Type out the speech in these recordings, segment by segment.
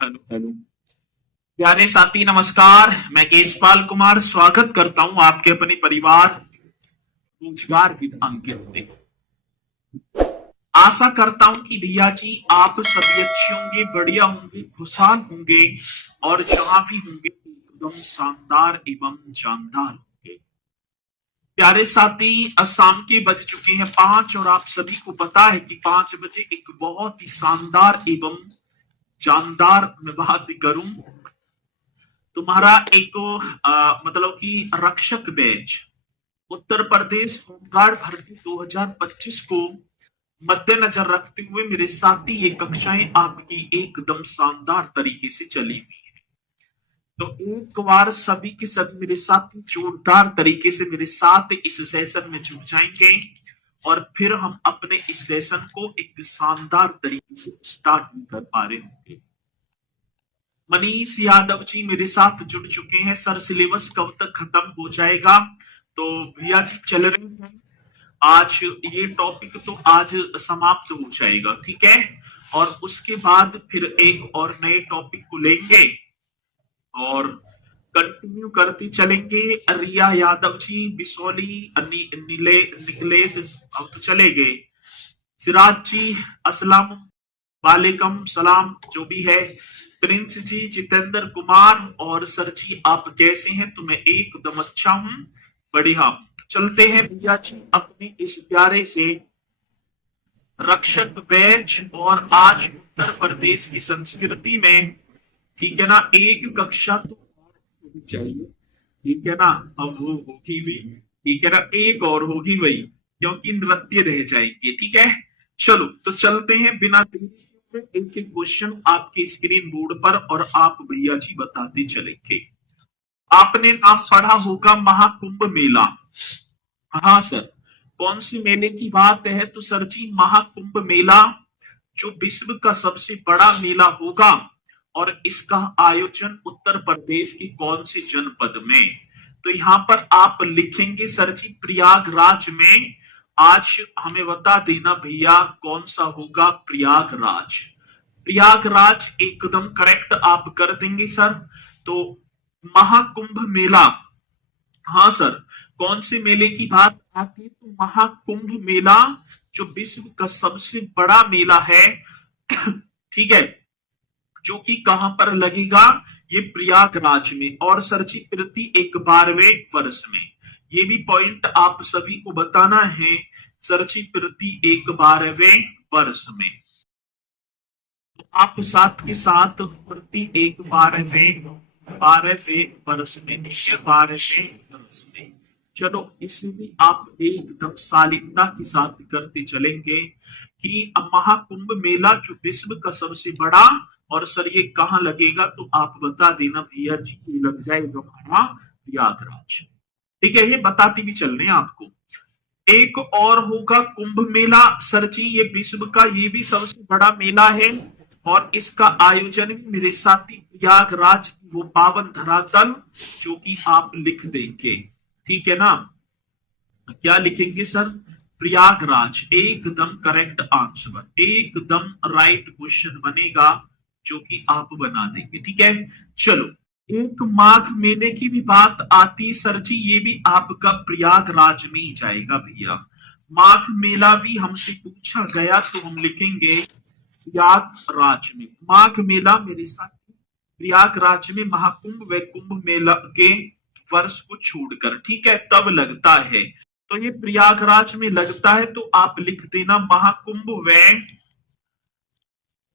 Hello hello. प्यारे साथी नमस्कार। मैं केशपाल कुमार स्वागत करता हूं आपके अपने परिवार रोजगार विद अंकित में। आशा करता हूं कि भैया जी आप सभी अच्छे होंगे, बढ़िया होंगे, खुशहाल होंगे और जहां भी होंगे एकदम शानदार एवं जानदार होंगे। प्यारे साथी शाम के बज चुके हैं 5 और आप सभी को पता है कि 5 बजे एक बहुत ही शानदार एवं जानदार मैं बात करूं तुम्हारा एक मतलब कि रक्षक बैच उत्तर प्रदेश होमगार्ड भर्ती 2025 को मद्देनजर रखते हुए मेरे साथी ये कक्षाएं आपकी एकदम शानदार तरीके से चली हुई है। तो एक बार सभी के सभी मेरे साथी जोरदार तरीके से मेरे साथ इस सेशन में जुड़ जाएंगे और फिर हम अपने इस सेशन को एक शानदार तरीके से स्टार्ट भी कर पा रहे होंगे। मनीष यादव जी मेरे साथ जुड़ चुके हैं। सर सिलेबस कब तक खत्म हो जाएगा? तो भैया जी चल रहे हैं। आज ये टॉपिक तो आज समाप्त हो जाएगा, ठीक है। और उसके बाद फिर एक और नए टॉपिक को लेंगे और कंटिन्यू करते चलेंगे। रिया यादव जी, बिसौली, निकलेश अब तो चले गए। सिराज जी अस्सलाम वालेकुम सलाम, जो भी है। प्रिंस जी, जितेंद्र कुमार और सर जी आप कैसे हैं? तो मैं एकदम अच्छा हूं, बढ़िया। चलते हैं भैया जी अपने इस प्यारे से रक्षक बैच और आज उत्तर प्रदेश की संस्कृति में, ठीक है ना, एक कक्षा तो और चाहिए, ठीक है ना। अब वो होगी भी, ठीक है ना, एक और होगी वही, क्योंकि नृत्य रह जाएंगे, ठीक है। चलो तो चलते हैं बिना देरी किए, एक एक क्वेश्चन आपके स्क्रीन बोर्ड पर और आप भैया जी बताते चलेंगे। आपने नाम पढ़ा होगा महाकुंभ मेला। हाँ सर, कौन सी मेले की बात है? तो सर जी महाकुंभ मेला जो विश्व का सबसे बड़ा मेला होगा और इसका आयोजन उत्तर प्रदेश के कौन से जनपद में? तो यहाँ पर आप लिखेंगे सर जी प्रयागराज में। आज हमें बता देना भैया कौन सा होगा प्रयागराज। प्रयागराज एकदम करेक्ट आप कर देंगे सर। तो महाकुंभ मेला, हाँ सर, कौन से मेले की बात आती है? तो महाकुंभ मेला जो विश्व का सबसे बड़ा मेला है ठीक है, जो कि कहां पर लगेगा? ये प्रयागराज में। और सर जी प्रति एक 12वें वर्ष में, ये भी पॉइंट आप सभी को बताना है। सर जी प्रति एक 12वें वर्ष में, तो आप साथ के साथ प्रति एक 12वें वर्ष में, 12वें वर्ष में। चलो इसे भी आप एकदम शालीनता के साथ करते चलेंगे कि महाकुंभ मेला जो विश्व का सबसे बड़ा, और सर ये कहाँ लगेगा? तो आप बता देना भैया जी, ये लग जाएगा हमारा प्रयागराज, ठीक है। ये बताती भी चल रहे हैं आपको। एक और होगा कुंभ मेला। सर जी ये विश्व का ये भी सबसे बड़ा मेला है और इसका आयोजन भी मेरे साथी प्रयागराज की वो पावन धरातल, जो कि आप लिख देंगे, ठीक है ना। क्या लिखेंगे सर? प्रयागराज, एकदम करेक्ट आंसर, एकदम राइट क्वेश्चन बनेगा जो कि आप बना देंगे, ठीक है। चलो एक माघ मेले की भी बात आती सर जी, ये भी आपका प्रयागराज में ही जाएगा भैया। माघ मेला भी हमसे पूछा गया तो हम लिखेंगे प्रयागराज में। माघ मेला मेरे साथ प्रयागराज में महाकुंभ व कुंभ मेला के वर्ष को छोड़कर, ठीक है, तब लगता है। तो ये प्रयागराज में लगता है तो आप लिख देना महाकुंभ व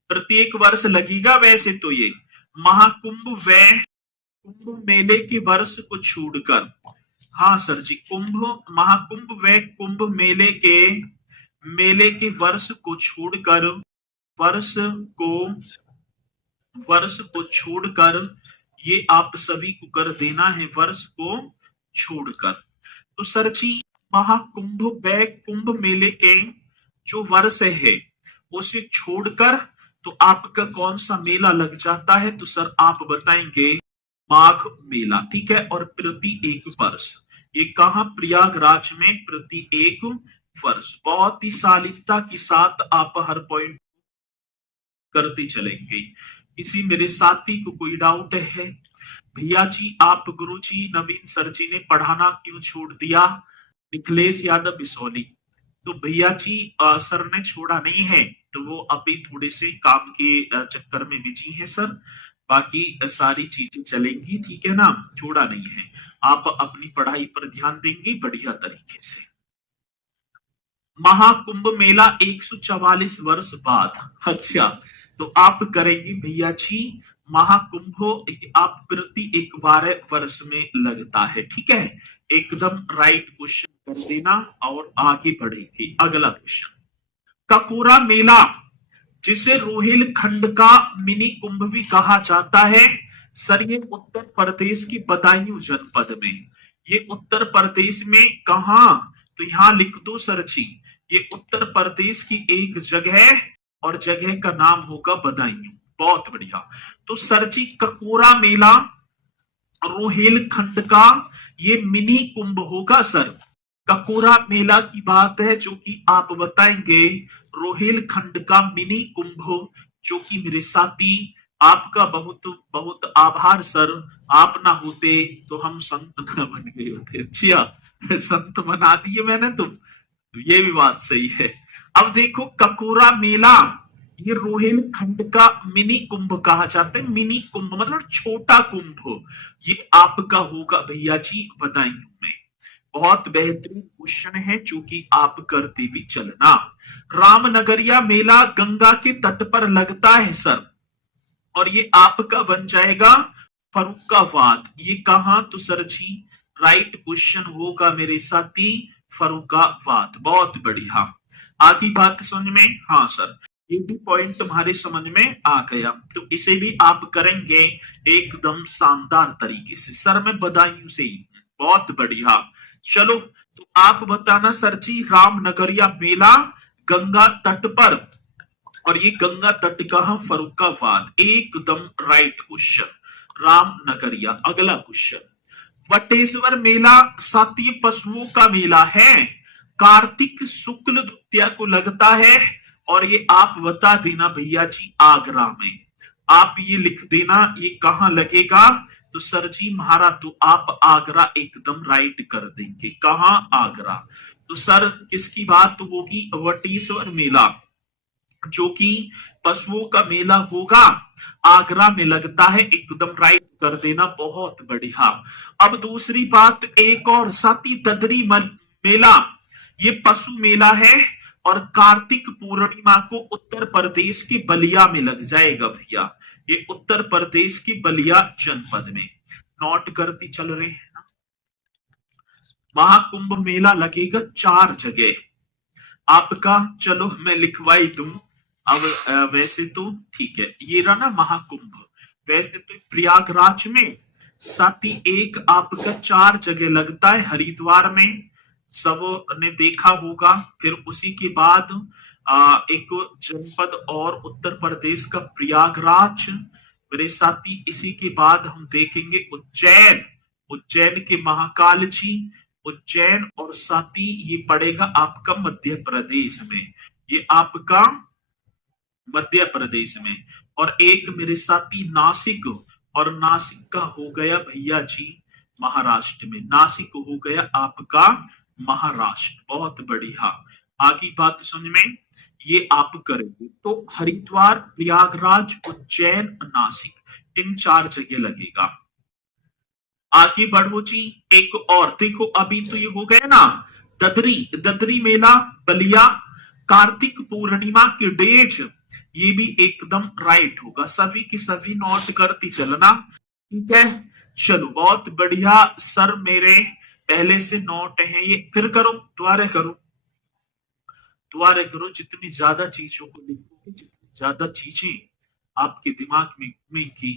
प्रत्येक वर्ष लगेगा। वैसे तो ये महाकुंभ व कुंभ मेले के वर्ष को छोड़कर, हाँ सर जी, महाकुंभ व कुंभ मेले के वर्ष को छोड़कर, वर्ष को वर्ष को छोड़कर, ये आप सभी को कर देना है वर्ष को छोड़कर। तो सर जी महाकुंभ व कुंभ मेले के जो वर्ष है उसे छोड़कर तो आपका कौन सा मेला लग जाता है? तो सर आप बताएंगे माघ मेला, ठीक है। और प्रति एक वर्ष, ये कहा? प्रयागराज में प्रति एक वर्ष। बहुत ही शालीनता के साथ आप हर पॉइंट करते चलेंगे। किसी मेरे साथी को कोई डाउट है? भैया जी आप गुरुजी नवीन सर जी ने पढ़ाना क्यों छोड़ दिया? मिथिलेश यादव बिसौली। तो भैया जी सर ने छोड़ा नहीं है, तो वो अभी थोड़े से काम के चक्कर में बिजी है सर। बाकी सारी चीजें चलेंगी, ठीक है ना, छोड़ा नहीं है। आप अपनी पढ़ाई पर ध्यान देंगे बढ़िया तरीके से। महाकुंभ मेला 144 वर्ष बाद। अच्छा, तो आप करेंगे भैया जी महाकुंभ आप प्रति 12 वर्ष में लगता है, ठीक है। एकदम राइट क्वेश्चन कर देना और आगे बढ़ेंगे। अगला क्वेश्चन, ककोरा मेला जिसे रोहिलखंड का मिनी कुंभ भी कहा जाता है सर, ये उत्तर प्रदेश की बदायूं जनपद में, ये उत्तर प्रदेश में कहा? तो यहां लिख दो सर जी, ये उत्तर प्रदेश की एक जगह है और जगह का नाम होगा बदायूं। बहुत बढ़िया। तो सर जी ककोरा मेला रोहिलखंड का ये मिनी कुंभ होगा सर। ककोरा मेला की बात है जो कि आप बताएंगे, रोहिलखंड का मिनी कुंभ, जो कि मेरे साथी आपका बहुत बहुत आभार सर, आप ना होते तो हम संत न बन गए होते। अच्छा, संत बना दिए मैंने तो ये भी बात सही है। अब देखो ककोरा मेला ये रोहिलखंड का मिनी कुंभ कहा जाता है। मिनी कुंभ मतलब छोटा कुंभ, ये आपका होगा भैया जी बदायूं में। बहुत बेहतरीन क्वेश्चन है जो कि आप करते भी चलना। रामनगरिया मेला गंगा के तट पर लगता है सर, और ये आपका बन जाएगा फर्रुखाबाद। ये कहां? तो सर जी राइट क्वेश्चन होगा मेरे साथी फर्रुखाबाद। बहुत बढ़िया। आगे बात समझ में? हाँ सर, ये भी पॉइंट तुम्हारे समझ में आ गया, तो इसे भी आप करेंगे एकदम शानदार तरीके से। सर मैं बदायूं से ही। बहुत बढ़िया। चलो, तो आप बताना सर जी रामनगरिया मेला गंगा तट पर, और ये गंगा तट कहां? फर्रुखाबाद। एकदम राइट क्वेश्चन, रामनगरिया। अगला क्वेश्चन, वटेश्वर मेला सातीय पशुओं का मेला है, कार्तिक शुक्ल द्वितीया को लगता है, और ये आप बता देना भैया जी आगरा में। आप ये लिख देना ये कहां लगेगा? तो सर जी महारा तो आप आगरा एकदम राइट कर देंगे। कहां? आगरा। तो सर किसकी बात होगी? वटेश्वर मेला जो कि पशुओं का मेला होगा, आगरा में लगता है। एकदम राइट कर देना। बहुत बढ़िया। अब दूसरी बात, एक और सती तदरी मेला, ये पशु मेला है और कार्तिक पूर्णिमा को उत्तर प्रदेश के बलिया में लग जाएगा भैया। ये उत्तर प्रदेश की बलिया जनपद में। नोट करती चल रहे हैं ना? महाकुंभ मेला लगेगा 4 जगह आपका। चलो मैं लिखवाई दूं। अब वैसे तो ठीक है, ये रहा ना महाकुंभ। वैसे तो प्रयागराज में, साथ ही एक आपका 4 जगह लगता है हरिद्वार में, सब ने देखा होगा। फिर उसी के बाद एक जनपद और उत्तर प्रदेश का प्रयागराज मेरे साथी। इसी के बाद हम देखेंगे उज्जैन, उज्जैन के महाकाल जी, उज्जैन। और साथी ये पड़ेगा आपका मध्य प्रदेश में, ये आपका मध्य प्रदेश में। और एक मेरे साथी नासिक, और नासिक का हो गया भैया जी महाराष्ट्र में। नासिक हो गया आपका महाराष्ट्र। बहुत बढ़िया। आगे बात समझ में? ये आप करेंगे तो हरिद्वार, प्रयागराज, उज्जैन, नासिक, इन 4 जगह लगेगा। आगे बढ़ो जी। एक और देखो, अभी तो ये हो गया ना ददरी, ददरी मेला बलिया, कार्तिक पूर्णिमा की डेट, ये भी एकदम राइट होगा। सभी की सभी नोट करती चलना, ठीक है। चलो बहुत बढ़िया सर, मेरे पहले से नोट है ये। फिर करो, दोबारा करो, दोबारा करो। जितनी ज्यादा चीजों को लिखोगे, जितनी ज्यादा चीजें आपके दिमाग में घूमेंगी,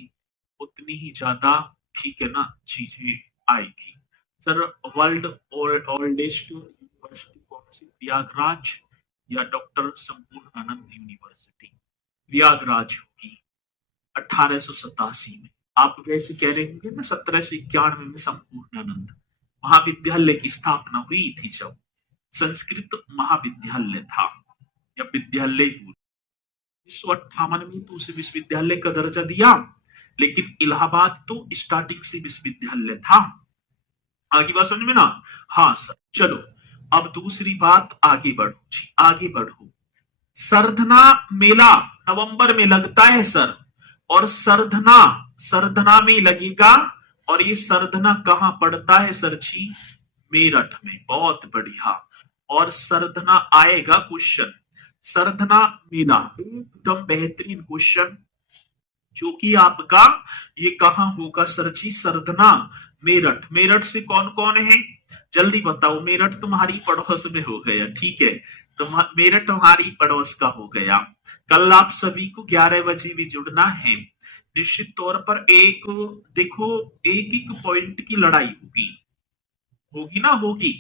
उतनी ही ज्यादा, ठीक है ना, चीजें आएगी। सर वर्ल्ड ओल्डेस्ट यूनिवर्सिटी कौन सी? प्रयागराज या डॉक्टर संपूर्णानंद यूनिवर्सिटी? प्रयागराज होगी 1887 में। आप वैसे कह रहे होंगे ना 1791 में संपूर्णानंद महाविद्यालय की स्थापना हुई थी, जब संस्कृत महाविद्यालय था या विद्यालय 1958 में तो उसे विश्वविद्यालय का दर्जा दिया, लेकिन इलाहाबाद तो स्टार्टिंग से विश्वविद्यालय था। आगे बात समझ में ना? हाँ सर। चलो अब दूसरी बात, आगे बढ़ो जी, आगे बढ़ो। सरधना मेला नवंबर में लगता है सर, और सरधना सरधना में लगेगा, और ये सरधना कहां पड़ता है सर जी? मेरठ में। बहुत बढ़िया। और सरधना आएगा क्वेश्चन, सरधना मेला एकदम बेहतरीन क्वेश्चन, जो कि आपका ये कहां होगा सर जी? सरधना मेरठ। मेरठ से कौन कौन है जल्दी बताओ? मेरठ तुम्हारी पड़ोस में हो गया, ठीक है, तो मेरठ तुम्हारी पड़ोस का हो गया। कल आप सभी को 11 बजे भी जुड़ना है निश्चित तौर पर। एक देखो, एक एक पॉइंट की लड़ाई होगी, होगी ना? होगी।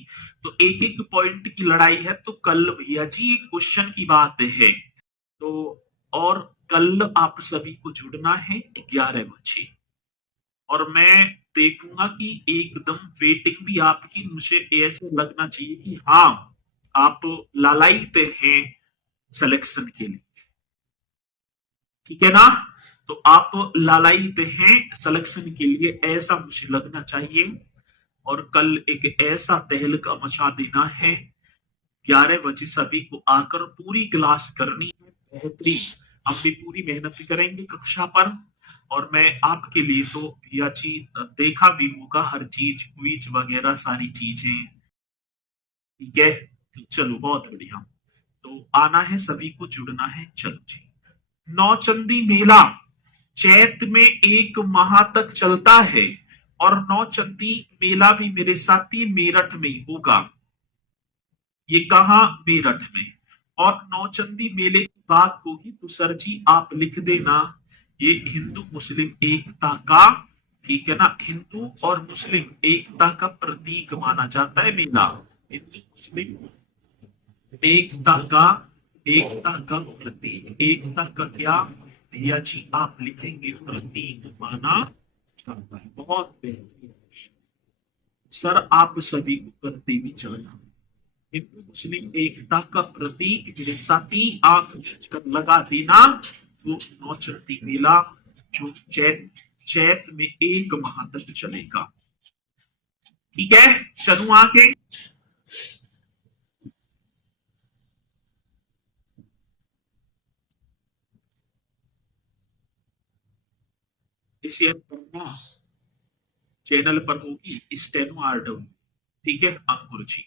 तो एक एक पॉइंट की लड़ाई है, तो कल भैया जी एक क्वेश्चन की बात है, तो और कल आप सभी को जुड़ना है 11 बजे, और मैं देखूंगा कि एकदम वेटिंग भी आपकी, मुझे ऐसे लगना चाहिए कि हाँ आप लालायित हैं सिलेक्शन के लिए, ठीक है ना? तो आप लालायित हैं सिलेक्शन के लिए, ऐसा मुझे लगना चाहिए। और कल एक ऐसा तहलका मचा देना है, 11 बजे सभी को आकर पूरी क्लास करनी है बेहतरीन। हम भी पूरी मेहनत करेंगे कक्षा पर, और मैं आपके लिए तो भैया जी देखा भी होगा हर चीज, क्विज वगैरह सारी चीजें, ठीक है? तो चलो बहुत बढ़िया, तो आना है सभी को, जुड़ना है। चलो जी। नौचंदी मेला चैत में 1 माह तक चलता है, और नौचंदी मेला भी मेरे साथी मेरठ में होगा। ये कहा? मेरठ में। और नौचंदी मेले की बात होगी तो सर जी आप लिख देना, ये हिंदू मुस्लिम एकता का, ठीक है ना, हिंदू और मुस्लिम एकता का प्रतीक माना जाता है मेला। हिंदू मुस्लिम एकता का, एकता का प्रतीक, एकता का क्या भैया जी आप लिखेंगे? प्रतीक माना जाता है। बहुत बेहतरीन सर, आप सभी को करते भी चलना। हिंदू मुस्लिम एकता का प्रतीक मेरे साथी आंख कर लगा देना, वो नौचंदी मेला जो चैत चैत में 1 माह तक चलेगा, ठीक है? चलू आगे। इसे पढ़ना चैनल पर होगी स्टेनो आर्डर, ठीक है अंकुर जी।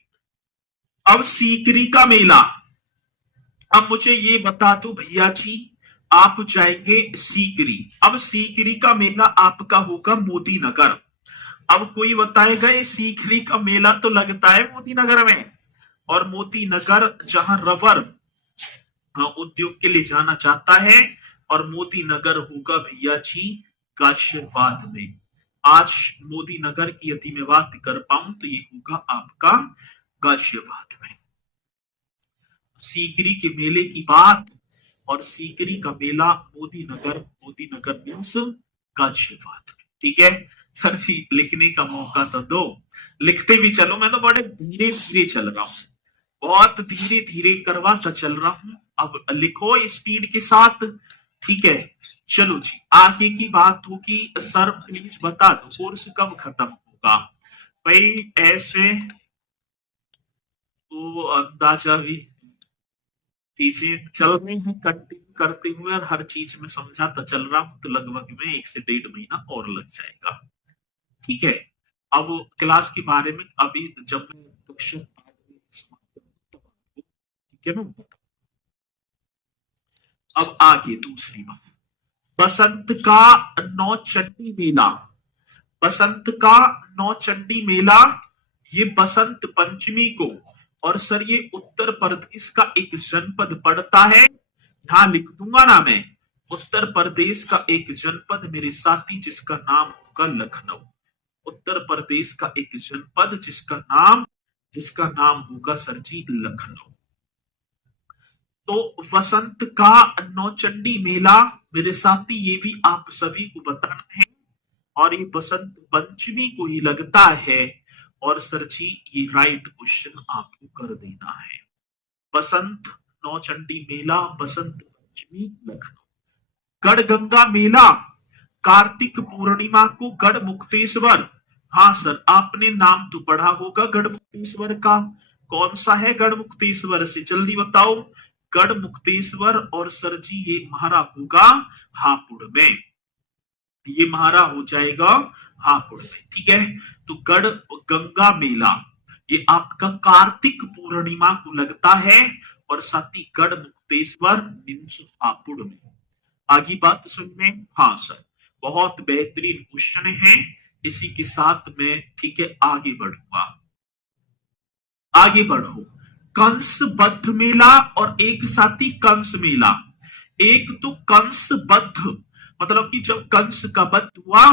अब सीकरी का मेला, अब मुझे ये बता दो भैया जी, आप जाएंगे सीकरी, अब सीकरी का मेला आपका होगा मोदी नगर। अब कोई बताएगा ये सीकरी का मेला तो लगता है मोती नगर में, और मोती नगर जहां रबर उद्योग के लिए जाना चाहता है, और मोती नगर होगा भैया जी गाजियाबाद में। आज मोदी नगर की यदि मैं बात कर पाऊं तो ये होगा आपका गाजियाबाद में। सीकरी के मेले की बात, और सीकरी का मेला मोदी नगर मीन्स गाजियाबाद, ठीक है? सर जी लिखने का मौका तो दो, लिखते भी चलो, मैं तो बड़े धीरे धीरे चल रहा हूँ, बहुत धीरे धीरे करवाता चल रहा हूँ, अब लिखो स्पीड के साथ, ठीक है? चलो जी आगे की बात होगी। सर प्लीज बता दो कोर्स कब खत्म होगा? भाई ऐसे तो अंदाजा भी चीजें चल रही हैं कंटिन्यू करते हुए, और हर चीज में समझाता चल रहा हूं, तो लगभग में 1 से 1.5 महीना और लग जाएगा, ठीक है? अब क्लास के बारे में अभी जब मैं कक्षा बाद में समाप्त करूं, तब आपको, ठीक है ना, अब आगे दूसरी बात, बसंत का नौचंडी मेला, बसंत का नौचंडी मेला ये बसंत पंचमी को, और सर ये उत्तर प्रदेश का एक जनपद पड़ता है, यहां लिख दूंगा ना मैं, उत्तर प्रदेश का एक जनपद मेरे साथी जिसका नाम होगा लखनऊ। उत्तर प्रदेश का एक जनपद जिसका नाम होगा सर जी लखनऊ। तो वसंत का नौचंडी मेला मेरे साथी ये भी आप सभी को बताना है, और ये बसंत पंचमी को ही लगता है, और सर जी ये राइट क्वेश्चन आपको कर देना है। बसंत नौचंडी मेला बसंत लखनऊ। गढ़गंगा मेला कार्तिक पूर्णिमा को गढ़ मुक्तेश्वर, हाँ सर आपने नाम तो पढ़ा होगा गढ़ मुक्तेश्वर का, कौन सा है गढ़ मुक्तेश्वर से जल्दी बताओ। गढ़ मुक्तेश्वर और सर जी ये महारा होगा हापुड़ में, ये महारा हो जाएगा हापुड़ में, ठीक है। तो गढ़ गंगा मेला ये आपका कार्तिक पूर्णिमा को लगता है और साथ ही गढ़ मुक्तेश्वर मीन्स हापुड़ में। आगे बात समझ में, हाँ सर बहुत बेहतरीन क्वेश्चन है। इसी के साथ मैं ठीक है आगे बढ़ूंगा, आगे बढ़ो। कंस बद्ध मेला और एक साथी कंस मेला। एक तो कंस बद्ध मतलब कि जब कंस का वध हुआ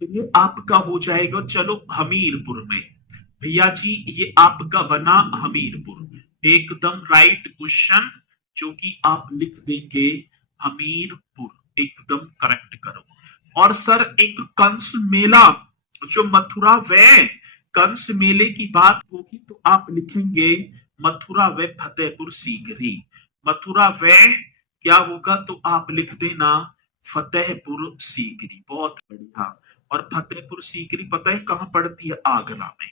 तो ये आपका हो जाएगा चलो हमीरपुर में, भैया जी ये आपका बना हमीरपुर। एकदम राइट क्वेश्चन जो कि आप लिख देंगे हमीरपुर, एकदम करेक्ट करो। और सर एक कंस मेला जो मथुरा व कंस मेले की बात होगी तो आप लिखेंगे मथुरा व फतेहपुर सीकरी। मथुरा व क्या होगा तो आप लिख देना फतेहपुर सीकरी, बहुत बढ़िया। और फतेहपुर सीकरी पता है कहां पड़ती है, आगरा में।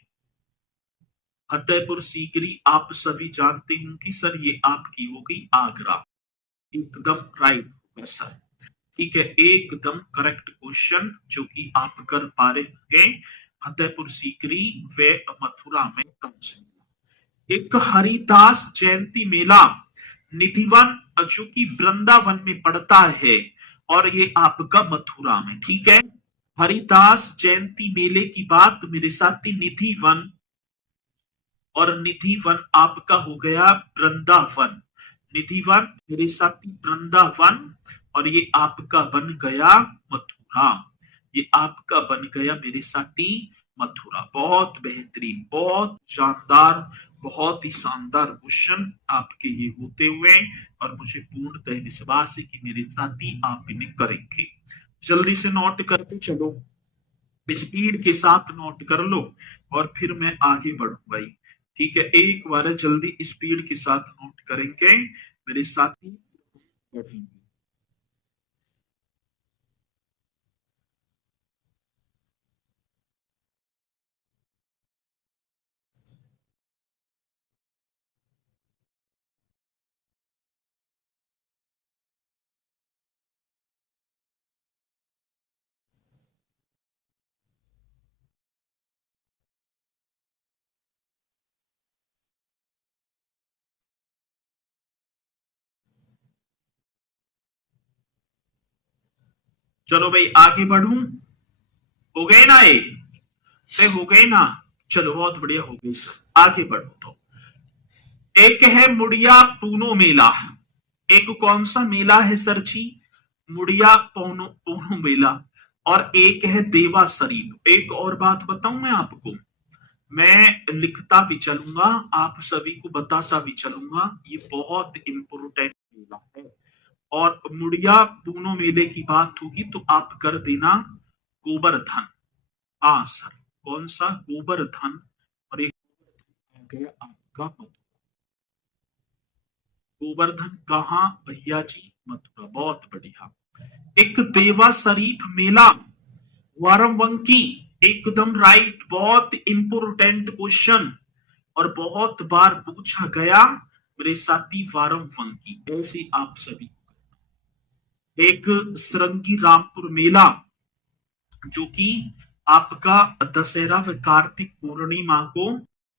फतेहपुर सीकरी आप सभी जानते हैं कि सर ये आपकी हो गई आगरा, एकदम राइट होगा सर, ठीक है एकदम करेक्ट क्वेश्चन जो कि आप कर पा रहे होंगे। फतेहपुर सीकरी व मथुरा में कंस मेला। एक हरिदास जयंती मेला निधिवन जो कि वृंदावन में पड़ता है और ये आपका मथुरा में, ठीक है। हरिदास जयंती मेले की बात मेरे साथी निधिवन, और निधिवन आपका हो गया वृंदावन, निधिवन मेरे साथी वृंदावन, और ये आपका बन गया मथुरा, ये आपका बन गया मेरे साथी मथुरा। बहुत बेहतरीन, बहुत शानदार, बहुत ही शानदार क्वेश्चन आपके ये होते हुए, और मुझे पूर्णतः विश्वास है कि मेरे साथी आप इन्हें करेंगे। जल्दी से नोट करते चलो, स्पीड के साथ नोट कर लो और फिर मैं आगे बढ़ूंगा, ठीक है। एक बार जल्दी स्पीड के साथ नोट करेंगे मेरे साथी, बढ़ेंगे। चलो भाई आगे बढ़ू, हो गए ना ये हो गए ना, चलो बहुत बढ़िया हो गई सर। आगे बढ़ो तो एक है मुड़िया पूनो मेला, एक कौन सा मेला है सर जी, मुड़िया पूनो पूनो मेला, और एक है देवा शरीफ। एक और बात बताऊं मैं आपको, मैं लिखता भी चलूंगा आप सभी को बताता भी चलूंगा, ये बहुत इंपोर्टेंट मेला है। और मुड़िया पूनो मेले की बात होगी तो आप कर देना गोवर्धन, हाँ सर कौन सा गोवर्धन, और एक आ गया आपका मथुरा। गोवर्धन कहाँ भैया जी, मथुरा, बहुत बढ़िया। एक देवा शरीफ मेला वारंवंकी, एकदम राइट, बहुत इंपोर्टेंट क्वेश्चन और बहुत बार पूछा गया मेरे साथी, वारंवंकी ऐसे आप सभी। एक श्रृंगी रामपुर मेला जो कि आपका दशहरा व कार्तिक पूर्णिमा को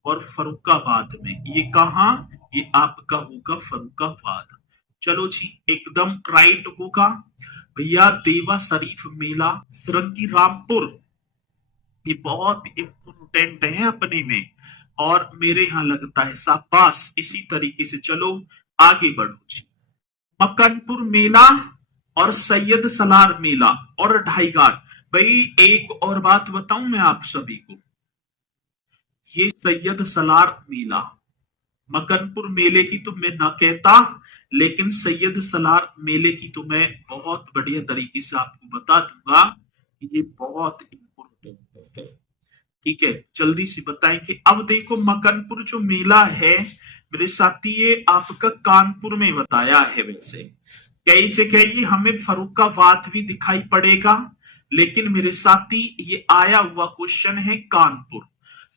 और फरुखाबाद में, ये कहा, ये आपका होगा फरुखाबाद। चलो जी एकदम राइट होगा भैया, देवा शरीफ मेला श्रृंगी रामपुर, ये बहुत इंपोर्टेंट है अपने में और मेरे यहाँ लगता है शाबाश। इसी तरीके से चलो आगे बढ़ो जी। मक्कनपुर मेला और सैयद सलार मेला और ढाई घाट। भाई एक और बात बताऊं मैं आप सभी को, ये सैयद सलार मेला, मक्कनपुर मेले की तो मैं ना कहता, लेकिन सैयद सलार मेले की तो मैं बहुत बढ़िया तरीके से आपको बता दूंगा कि ये बहुत इंपोर्टेंट है, ठीक है। जल्दी से बताएं कि अब देखो मक्कनपुर जो मेला है मेरे साथी, ये आपका कानपुर में बताया है, वैसे कई जगह ये हमें फर्रुखाबाद भी दिखाई पड़ेगा, लेकिन मेरे साथी ये आया हुआ क्वेश्चन है कानपुर,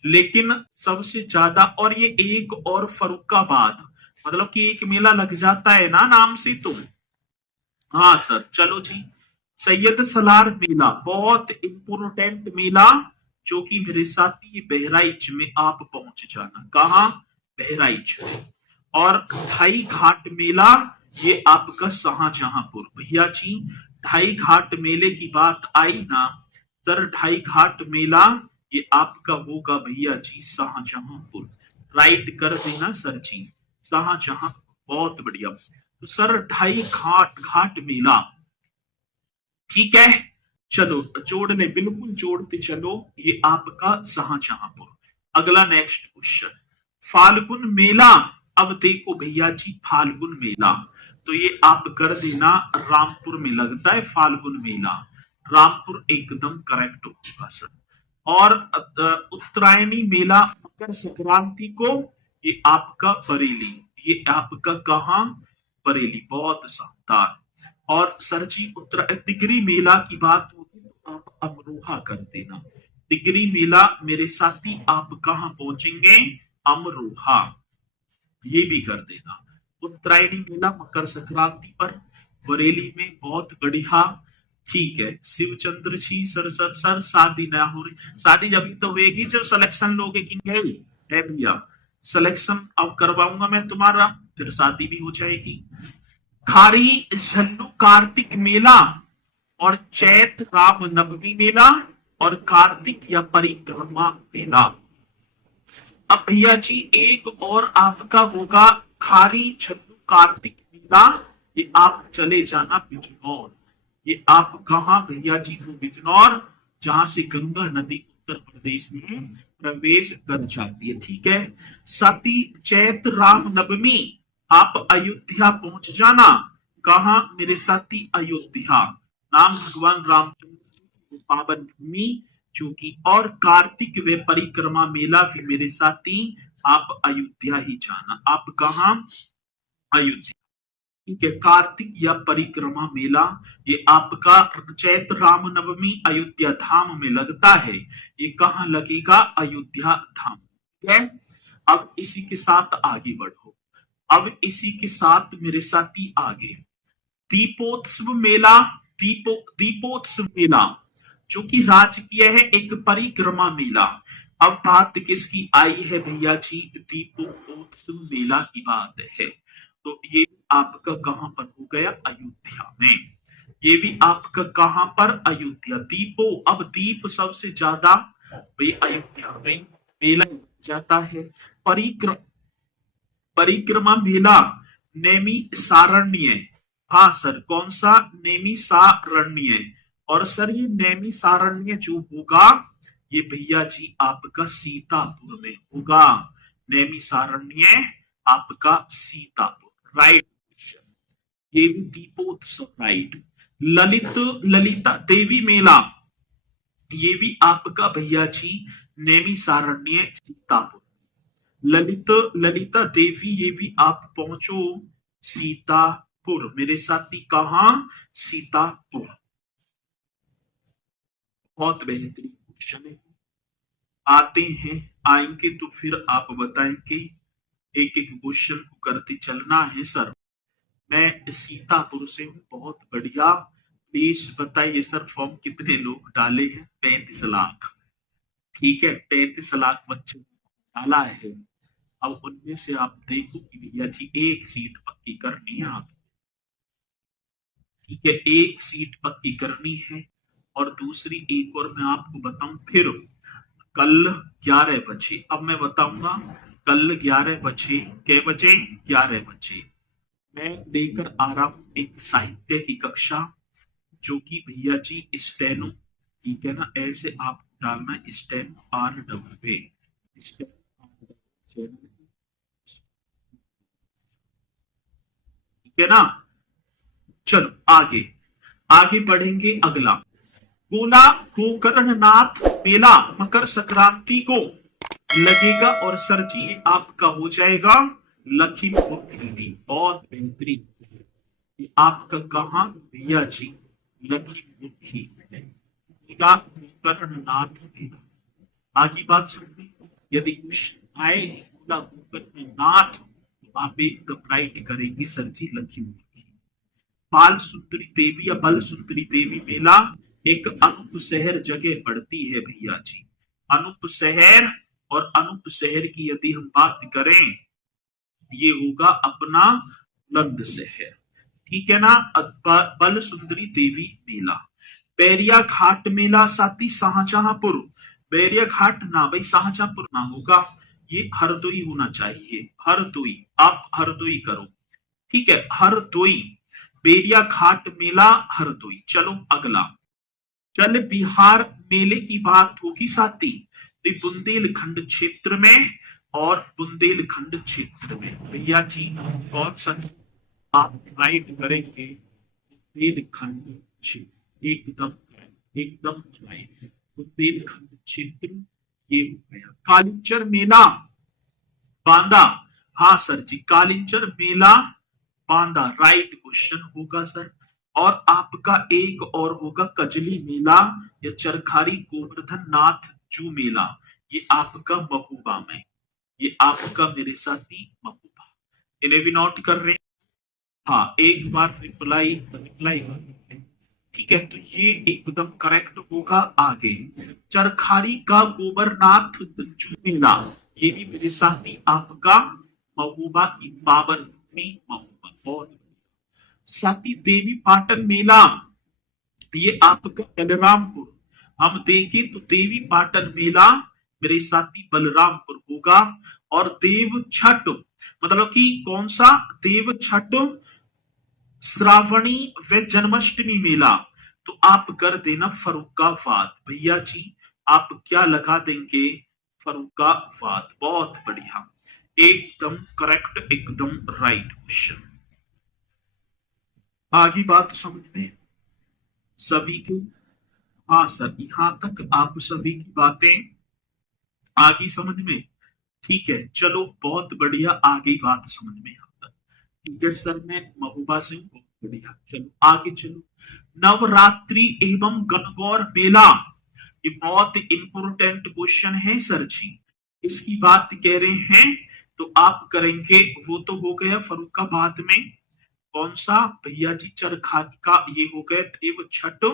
लेकिन सबसे ज्यादा, और ये एक और फर्रुखाबाद, मतलब कि एक मेला लग जाता है ना नाम से तो। हाँ सर, चलो जी। सैयद सलार मेला बहुत इंपोर्टेंट मेला, जो कि मेरे साथी ये बहराइच में आप पहुंच जाना। कहा? बहराइच। और ढाई घाट मेला ये आपका शाहजहांपुर। भैया जी, ढाई घाट मेले की बात आई ना सर, ढाई घाट मेला ये आपका होगा भैया जी शाहजहांपुर। राइट कर देना सर जी, शाहजहां। बहुत बढ़िया। तो सर ढाई घाट घाट मेला, ठीक है। चलो जोड़ ले, बिल्कुल जोड़ते चलो, ये आपका शाहजहांपुर। अगला नेक्स्ट क्वेश्चन, फाल्गुन मेला। अब देखो भैया जी, फाल्गुन मेला तो ये आप कर देना रामपुर में लगता है फाल्गुन मेला। रामपुर एकदम करेक्ट होगा सर। और उत्तरायणी मेला मकर संक्रांति को, ये आपका बरेली। ये आपका कहां? बरेली। बहुत शानदार। और सर जी तिगरी मेला की बात होगी तो आप अमरोहा कर देना। तिगरी मेला मेरे साथी आप कहां पहुंचेंगे? अमरोहा। ये भी कर देना। उत्तरायणी मेला मकर संक्रांति पर बरेली में। बहुत बढ़िया, ठीक है। शिवचंद्र जी, सर सर सर शादी ना हो रही। शादी जब तो होगी जब सिलेक्शन लोगे कि है भैया। सिलेक्शन अब करवाऊंगा मैं तुम्हारा, फिर शादी भी हो जाएगी। खारी झल्लू कार्तिक मेला, और चैत राम नवमी मेला, और कार्तिक या परिक्रमा मेला। अब भैया जी एक और आपका होगा खारी झल्लू कार्तिक मेला। ये आप चले जाना बिजनौर। ये आप कहा भैया जी? हो बिजनौर, जहां से गंगा नदी उत्तर प्रदेश में प्रवेश कर जाती है, ठीक है। सती चैत राम नवमी आप अयोध्या पहुंच जाना। कहा मेरे साथी? अयोध्या। नाम भगवान रामचंद्र जी की पावन भूमि जो कि। और कार्तिक व परिक्रमा मेला भी मेरे साथी आप अयोध्या ही जाना। आप कहा? अयोध्या, ठीक है। कार्तिक या परिक्रमा मेला ये आपका चैत्र रामनवमी अयोध्या धाम में लगता है। ये कहाँ लगेगा? अयोध्या धाम, ठीक है। अब इसी के साथ आगे बढ़ो। अब इसी के साथ मेरे साथी आगे दीपोत्सव मेला। दीपोत्सव मेला जो कि राजकीय है, एक परिक्रमा मेला। अब बात किसकी आई है भैया जी? दीपोत्सव मेला की बात है। तो ये आपका कहां पर हो गया? अयोध्या में। ये भी आपका कहां पर? अयोध्या। दीपो, अब दीप सबसे ज्यादा भाई अयोध्या में मेला जाता है। परिक्रमा मेला नेमी सारण्य। हाँ सर, कौन सा? नेमी सारण्य। और सर ये नेमी सारण्य जो होगा ये भैया जी आपका सीतापुर में होगा। नेमी सारण्य आपका सीतापुर, राइट। ये भी दीपोत्सव, राइट। ललिता देवी मेला ये भी आपका भैया जी नेमी सारण्य सीतापुर। ललिता देवी ये भी आप पहुंचो सीतापुर। मेरे साथी कहा? सीतापुर। बहुत बेहतरीन क्वेश्चन है। आते हैं, आएंगे तो फिर आप बताएंगे। एक एक क्वेश्चन को करते चलना है सर। मैं सीतापुर से हूँ। बहुत बढ़िया। प्लीज बताइए सर, फॉर्म कितने लोग डाले हैं? 35 लाख, ठीक है। 35 लाख बच्चों को डाला है। अब उनमें से आप देखो कि भैया जी एक सीट पक्की करनी है आप, ठीक है। एक सीट पक्की करनी है। और दूसरी एक और मैं आपको बताऊं फिर, कल 11 बजे, अब मैं बताऊंगा कल 11 बजे, कै बजे? 11 बजे मैं लेकर आ रहा हूं एक साहित्य की कक्षा, जो कि भैया जी स्टेनो, ठीक है ना। ऐसे आप डालना स्टेनो RWA, ठीक है ना। चलो आगे आगे बढ़ेंगे। अगला गोला गोकर्णनाथ मेला मकर संक्रांति को लगेगा। और सर जी आपका हो जाएगा लखीमपुर खीरी। बहुत बेहतरीन। ये आपका कहाँ भैया जी, लखीमुखी है। मेला गोकर्णनाथ मेला। आगे बात समझे, यदि क्वेश्चन आए बोला गोकर्णनाथ तो आप एकदम राइट करेंगे सर जी लखीमुखी। बाल सुंदरी देवी या बल सुंदरी देवी मेला एक अनूप शहर जगह पड़ती है भैया जी। अनूप शहर, और अनूप शहर की यदि हम बात करें, ये होगा अपना बुलंद शहर, ठीक है ना। बल सुंदरी देवी मेला। बैरिया घाट मेला साथी शाहजहांपुर। बैरिया घाट ना भाई, शाहजहांपुर ना होगा, ये हरदोई होना चाहिए। हरदोई, आप हरदोई करो, ठीक है, हरदोई। बैरिया घाट मेला हरदोई। चलो अगला, जल विहार मेले की बात होगी साथी, तो बुंदेलखंड क्षेत्र में, और बुंदेलखंड क्षेत्र में भैया जी कौन सा आप राइट करेंगे, बुंदेलखंड क्षेत्र, एकदम एकदम राइट, बुंदेलखंड क्षेत्र ये हो गया। कालिंचर मेला बांदा, हाँ सर जी, कालिंचर मेला बांदा राइट क्वेश्चन होगा सर। और आपका एक और होगा कजली मेला या चरखारी गोवर्धन नाथ जू मेला, ये आपका महोबा में, ये आपका मेरे साथी महोबा। इन्हें भी नोट कर रहे हैं, हाँ एक बार रिप्लाई रिप्लाई, ठीक है, तो ये एकदम करेक्ट होगा। आगे चरखारी का गोबरनाथ जू मेला, ये भी मेरे साथी आपका महोबा की पावन भूमि महोबा। और साथी देवी पाटन मेला, ये आपका बलरामपुर। हम देखें तो देवी पाटन मेला मेरे साथी बलरामपुर होगा। और देव छठ, मतलब कि कौन सा देव छठ, श्रावणी व जन्माष्टमी मेला, तो आप कर देना फर्रुखाबाद भैया जी। आप क्या लगा देंगे, फर्रुखाबाद। बहुत बढ़िया, एकदम करेक्ट, एकदम राइट क्वेश्चन। आगे बात समझ में सभी की, हाँ सर, यहां तक आप सभी की बातें आगे समझ में, ठीक है। चलो बहुत बढ़िया, आगे बात समझ में आता, ठीक है सर। मैं महोबा से हूँ, बहुत बढ़िया। चलो आगे चलो, नवरात्रि एवं गणगौर मेला, ये बहुत इंपोर्टेंट क्वेश्चन है सर जी, इसकी बात कह रहे हैं तो आप करेंगे, वो तो हो गया फर्रुखाबाद में, कौन सा भैया जी, चरखारी का, ये हो गया देव छठ,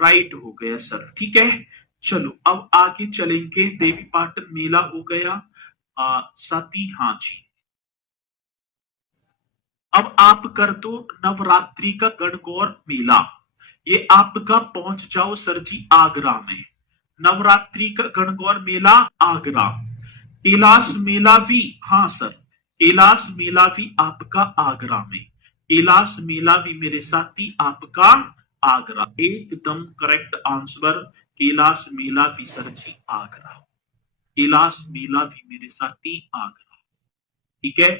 राइट हो गया सर, ठीक है। चलो अब आगे चलेंगे, देवी पाटन मेला हो गया साथी, हाँ जी। अब आप कर दो नवरात्रि का गणगौर मेला, ये आपका पहुंच जाओ सर जी आगरा में। नवरात्रि का गणगौर मेला आगरा। कैलाश मेला भी, हाँ सर, कैलाश मेला भी आपका आगरा में। कैलाश मेला भी मेरे साथी आपका आगरा, एकदम करेक्ट आंसर। कैलाश मेला भी सर जी आगरा, कैलाश मेला भी मेरे साथी आगरा, ठीक है।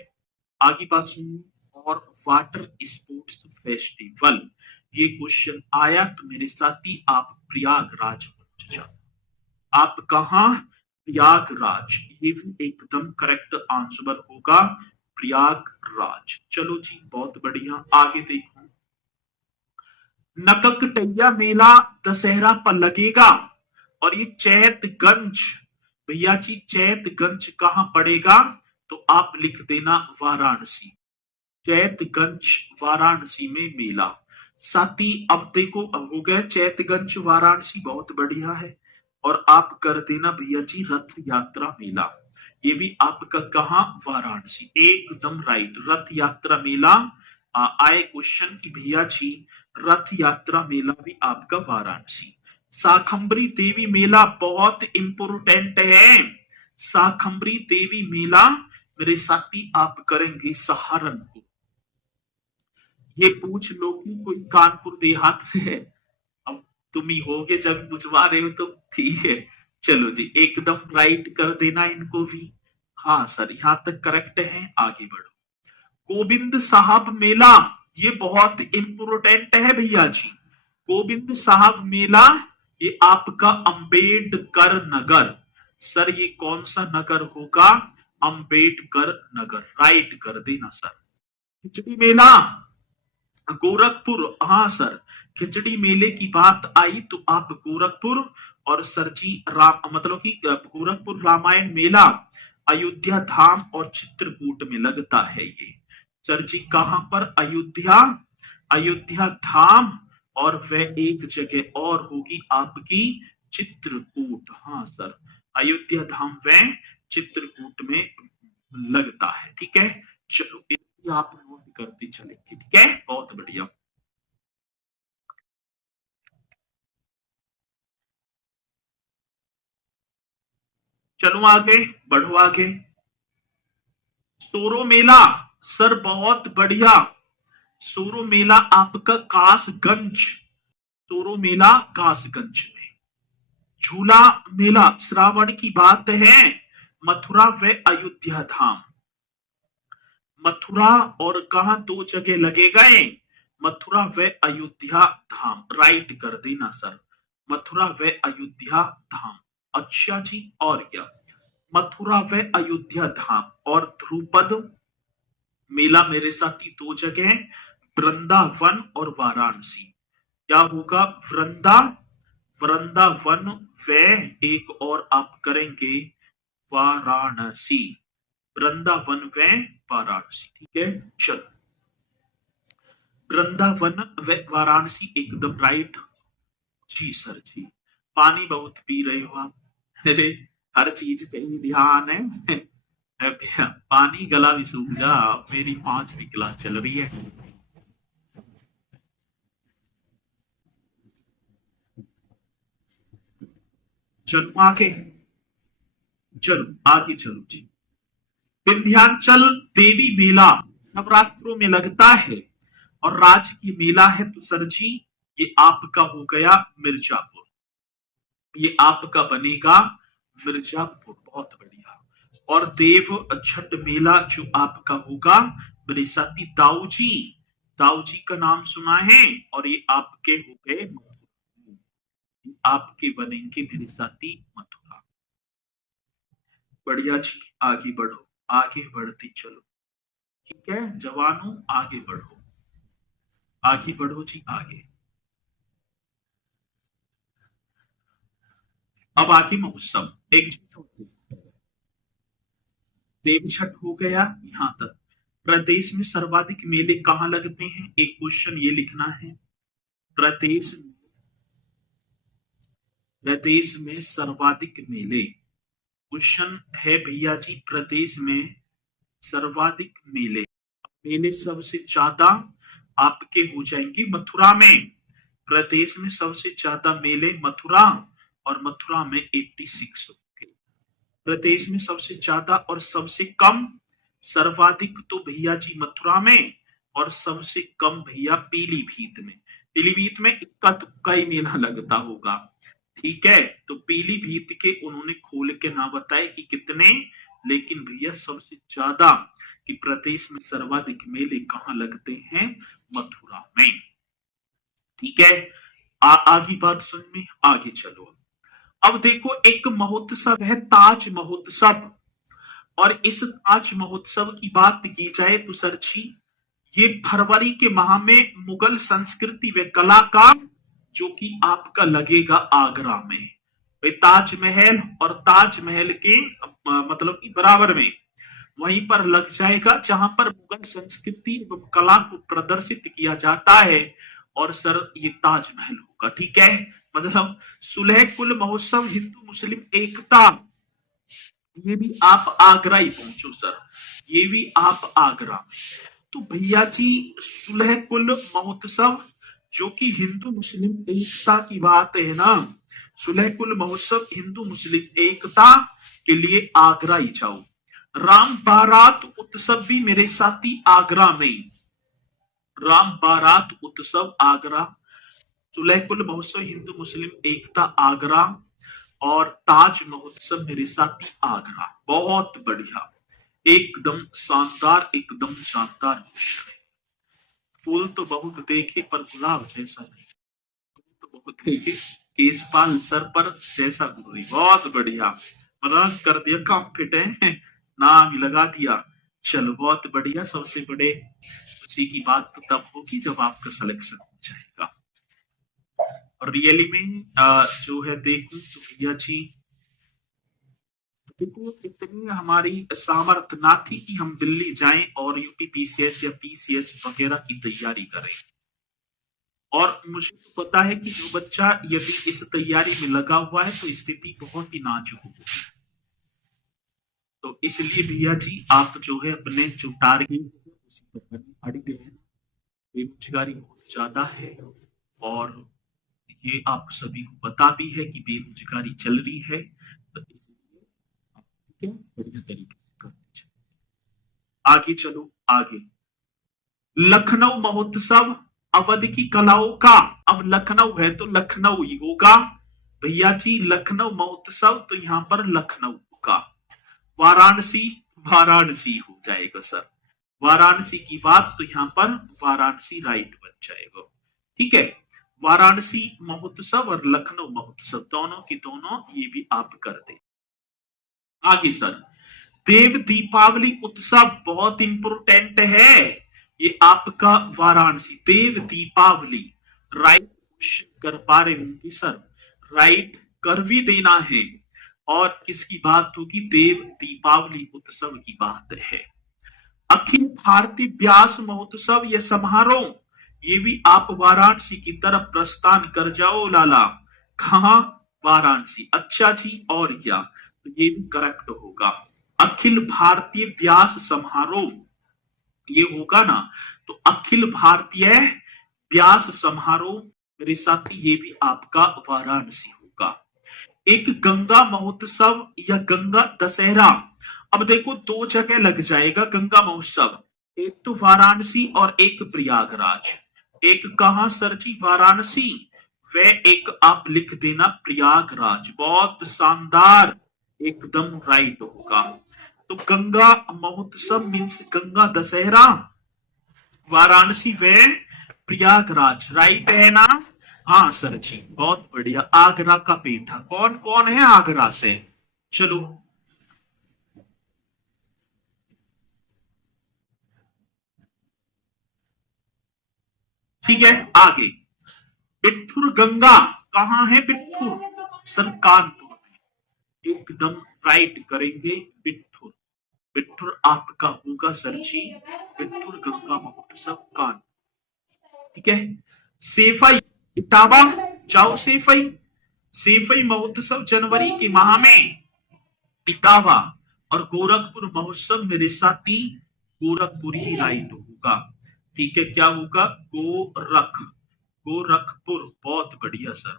आगे बात सुनिए, और वाटर स्पोर्ट्स फेस्टिवल, ये क्वेश्चन आया तो मेरे साथी आप प्रयागराज पहुंच जाओ। आप कहा, प्रयागराज, ये भी एकदम करेक्ट आंसर होगा, प्रयागराज। चलो जी बहुत बढ़िया, आगे देखो, नककटैया मेला दशहरा पर लगेगा, और ये चैतगंज, भैया जी चैतगंज कहां पड़ेगा, तो आप लिख देना वाराणसी। चैतगंज वाराणसी में मेला। साथी अब देखो, अब हो गया चैतगंज वाराणसी, बहुत बढ़िया है। और आप कर देना भैया जी रथ यात्रा मेला, ये भी आपका कहा, वाराणसी, एकदम राइट। रथ यात्रा मेला आए क्वेश्चन की भैया जी, रथ यात्रा मेला भी आपका वाराणसी। शाखंबरी देवी मेला बहुत इंपोर्टेंट है, शाखंबरी देवी मेला मेरे साथी आप करेंगे सहारनपुर। ये पूछ लो कि कोई कानपुर देहात से है, अब तुम ही होगे जब पूछवा रहे हो तो ठीक है। चलो जी एकदम राइट कर देना इनको भी, हाँ सर यहां तक करेक्ट है। आगे बढ़ो, गोविंद साहब मेला, ये बहुत इंपोर्टेंट है भैया जी। गोविंद साहब मेला, ये आपका अंबेडकर नगर, सर ये कौन सा नगर होगा, अंबेडकर नगर, राइट कर देना सर। खिचड़ी मेला, गोरखपुर, हाँ सर, खिचड़ी मेले की बात आई तो आप गोरखपुर, और सर जी राम मतलब कि गोरखपुर रामायण मेला अयोध्या धाम और चित्रकूट में लगता है ये। सर जी कहां पर? अयोध्या, अयोध्या धाम, और वह एक जगह और होगी आपकी चित्रकूट। हाँ सर, अयोध्या धाम व चित्रकूट में लगता है। ठीक है, चलो इसकी आप नोट करते चलेंगे। ठीक है, बहुत बढ़िया। चलो आगे बढ़ो आगे। सोरो मेला, सर बहुत बढ़िया। सोरो मेला आपका कासगंज, सोरो मेला कासगंज में। झूला मेला श्रावण की बात है, मथुरा व अयोध्या धाम। मथुरा और कहा दो जगह लगे गए, मथुरा व अयोध्या धाम, राइट कर देना सर, मथुरा व अयोध्या धाम। अच्छा जी, और क्या? मथुरा व अयोध्या धाम और ध्रुपद मेला मेरे साथी दो जगह, वृंदावन और वाराणसी। क्या होगा? वृंदावन व एक और आप करेंगे वाराणसी, वृंदावन व वाराणसी। ठीक है, चलो वृंदावन व वाराणसी एकदम राइट। जी सर जी, पानी बहुत पी रहे हो आप। अरे हर चीज पे ही ध्यान है। भैया पानी गला भी सूख जा, मेरी 5वीं क्लास चल रही है। चलो आगे, चलो आगे चलो जी। विंध्याचल देवी मेला नवरात्रों में लगता है और राज्य की मेला है तो सर जी ये आपका हो गया मिर्जापुर, ये आपका बनेगा मिर्जापुर। बहुत बढ़िया। और देव छठ मेला जो आपका होगा मेरे साथी दाऊ जी, दाऊ जी का नाम सुना है, और ये आपके हो गए मथुरा, आपके बनेंगे मेरे साथी मथुरा। बढ़िया जी, आगे बढ़ो, आगे बढ़ते चलो। ठीक है जवानों, आगे बढ़ो, आगे बढ़ो जी आगे। अब आगे महोत्सव, एक चीज होती है, देव छठ हो गया यहां तक। प्रदेश में सर्वाधिक मेले कहाँ लगते हैं? एक क्वेश्चन ये लिखना है। प्रदेश प्रदेश में सर्वाधिक मेले, क्वेश्चन है भैया जी, प्रदेश में सर्वाधिक मेले, मेले सबसे ज्यादा आपके हो जाएंगे मथुरा में। प्रदेश में सबसे ज्यादा मेले मथुरा, और मथुरा में 86 होंगे। प्रदेश में सबसे ज्यादा और सबसे कम, सर्वाधिक तो भैया जी मथुरा में, और सबसे कम भैया पीलीभीत में। पीलीभीत में इक्का दुक्का ही मेला लगता होगा। ठीक है, तो पीलीभीत के उन्होंने खोल के ना बताए कि कितने, लेकिन भैया सबसे ज्यादा कि प्रदेश में सर्वाधिक मेले कहाँ लगते हैं? मथुरा में। ठीक है, आगे बात सुन में, आगे चलो। अब देखो एक महोत्सव है ताज महोत्सव, और इस ताज महोत्सव की बात की जाए तो सर जी ये फरवरी के माह में मुगल संस्कृति व कला का, जो कि आपका लगेगा आगरा में। ताजमहल और ताजमहल के मतलब कि बराबर में वहीं पर लग जाएगा जहां पर मुगल संस्कृति एवं कला को प्रदर्शित किया जाता है, और सर ये ताजमहल होगा। ठीक है, मतलब सुलह कुल महोत्सव हिंदू मुस्लिम एकता, ये भी आप आगरा ही पहुंचो सर, ये भी आप आगरा। तो भैया जी सुलह कुल महोत्सव जो कि हिंदू मुस्लिम एकता की बात है ना, सुलह कुल महोत्सव हिंदू मुस्लिम एकता के लिए आगरा ही जाओ। राम बारात उत्सव भी मेरे साथी आगरा में, राम बारात उत्सव आगरा, सुलहकुल महोत्सव हिंदू मुस्लिम एकता आगरा, और ताज महोत्सव मेरे साथी आगरा। बहुत बढ़िया, एकदम शानदार, एकदम शानदार। फूल तो बहुत देखे पर गुलाब जैसा नहीं, तो बहुत देखे केसपाल सर पर जैसा गुरु। बहुत बढ़िया, मतलब कर दिया काम फिट है, नाम लगा दिया। चलो बहुत बढ़िया। सबसे बड़े खुशी की बात तो तब होगी जब आपका सिलेक्शन हो जाएगा। और रियली में जो है देखूं तो भैया जी देखो इतनी हमारी सामर्थ्य ना थी कि हम दिल्ली जाएं और यूपीपीसीएस या पीसीएस वगैरह की तैयारी करें। और मुझे तो पता है कि जो बच्चा यदि इस तैयारी में लगा हुआ है तो स्थिति बहुत ही नाजुक होगी। तो इसलिए भैया जी आप जो है अपने जो टारगेट है उसी पर अड़े गए हैं। बेरोजगारी बहुत ज्यादा है और ये आप सभी को पता भी है कि बेरोजगारी चल रही है। तो इसलिए आप क्या बढ़िया तरीके से करते चलो। आगे चलो आगे। लखनऊ महोत्सव अवध की कलाओं का। अब लखनऊ है तो लखनऊ ही होगा भैया जी। लखनऊ महोत्सव तो यहाँ पर लखनऊ होगा। वाराणसी वाराणसी हो जाएगा सर। वाराणसी की बात तो यहाँ पर वाराणसी राइट बन जाएगा। ठीक है। वाराणसी महोत्सव और लखनऊ महोत्सव दोनों की दोनों ये भी आप कर दे। आगे सर। देव दीपावली उत्सव बहुत इंपोर्टेंट है। ये आपका वाराणसी देव दीपावली राइट कर पा रहे होंगे सर। राइट कर भी देना है। और किसकी बात होगी? देव दीपावली उत्सव की बात है। अखिल भारतीय व्यास महोत्सव या समारोह ये भी आप वाराणसी की तरफ प्रस्थान कर जाओ लाला। कहा? वाराणसी। अच्छा जी और क्या? तो ये भी करेक्ट होगा। अखिल भारतीय व्यास समारोह ये होगा ना। तो अखिल भारतीय व्यास समारोह मेरे साथी ये भी आपका वाराणसी होगा। एक गंगा महोत्सव या गंगा दशहरा। अब देखो दो जगह लग जाएगा गंगा महोत्सव। एक तो वाराणसी और एक प्रयागराज। एक कहां सर जी? वाराणसी। वे एक आप लिख देना प्रयागराज। बहुत शानदार एकदम राइट होगा। तो गंगा महोत्सव मीन्स गंगा दशहरा वाराणसी व प्रयागराज राइट है ना? हाँ सर जी बहुत बढ़िया। आगरा का पेठा कौन कौन है आगरा से? चलो ठीक है आगे। पिट्ठुर गंगा कहाँ है? पिट्ठुर सर कानपुर में। एकदम राइट करेंगे पिट्ठुर। पिट्ठुर आपका होगा सर जी। पिट्ठुर गंगा महोत्सव कानपुर। ठीक है। सेफई इटावा जाओ सेफई। सेफई महोत्सव जनवरी के माह में इटावा। और गोरखपुर महोत्सव मेरे साथी गोरखपुर ही राइट होगा। ठीक है क्या होगा? गोरखपुर। बहुत बढ़िया सर।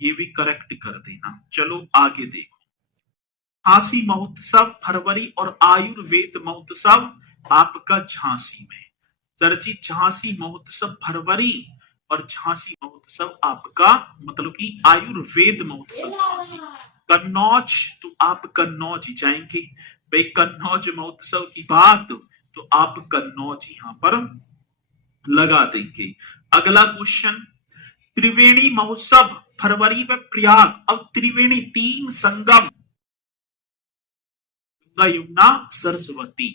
ये भी करेक्ट कर देना। चलो आगे देखो। झांसी महोत्सव फरवरी और आयुर्वेद महोत्सव आपका झांसी में। सर जी झांसी महोत्सव फरवरी और झांसी महोत्सव आपका मतलब कि आयुर्वेद महोत्सव झांसी। कन्नौज तो आप कन्नौज ही जाएंगे भाई। कन्नौज महोत्सव की बात तो आप कन्नौज यहां पर लगा देंगे। अगला क्वेश्चन। त्रिवेणी महोत्सव फरवरी में प्रयाग। अब त्रिवेणी तीन संगम गंगा यमुना सरस्वती।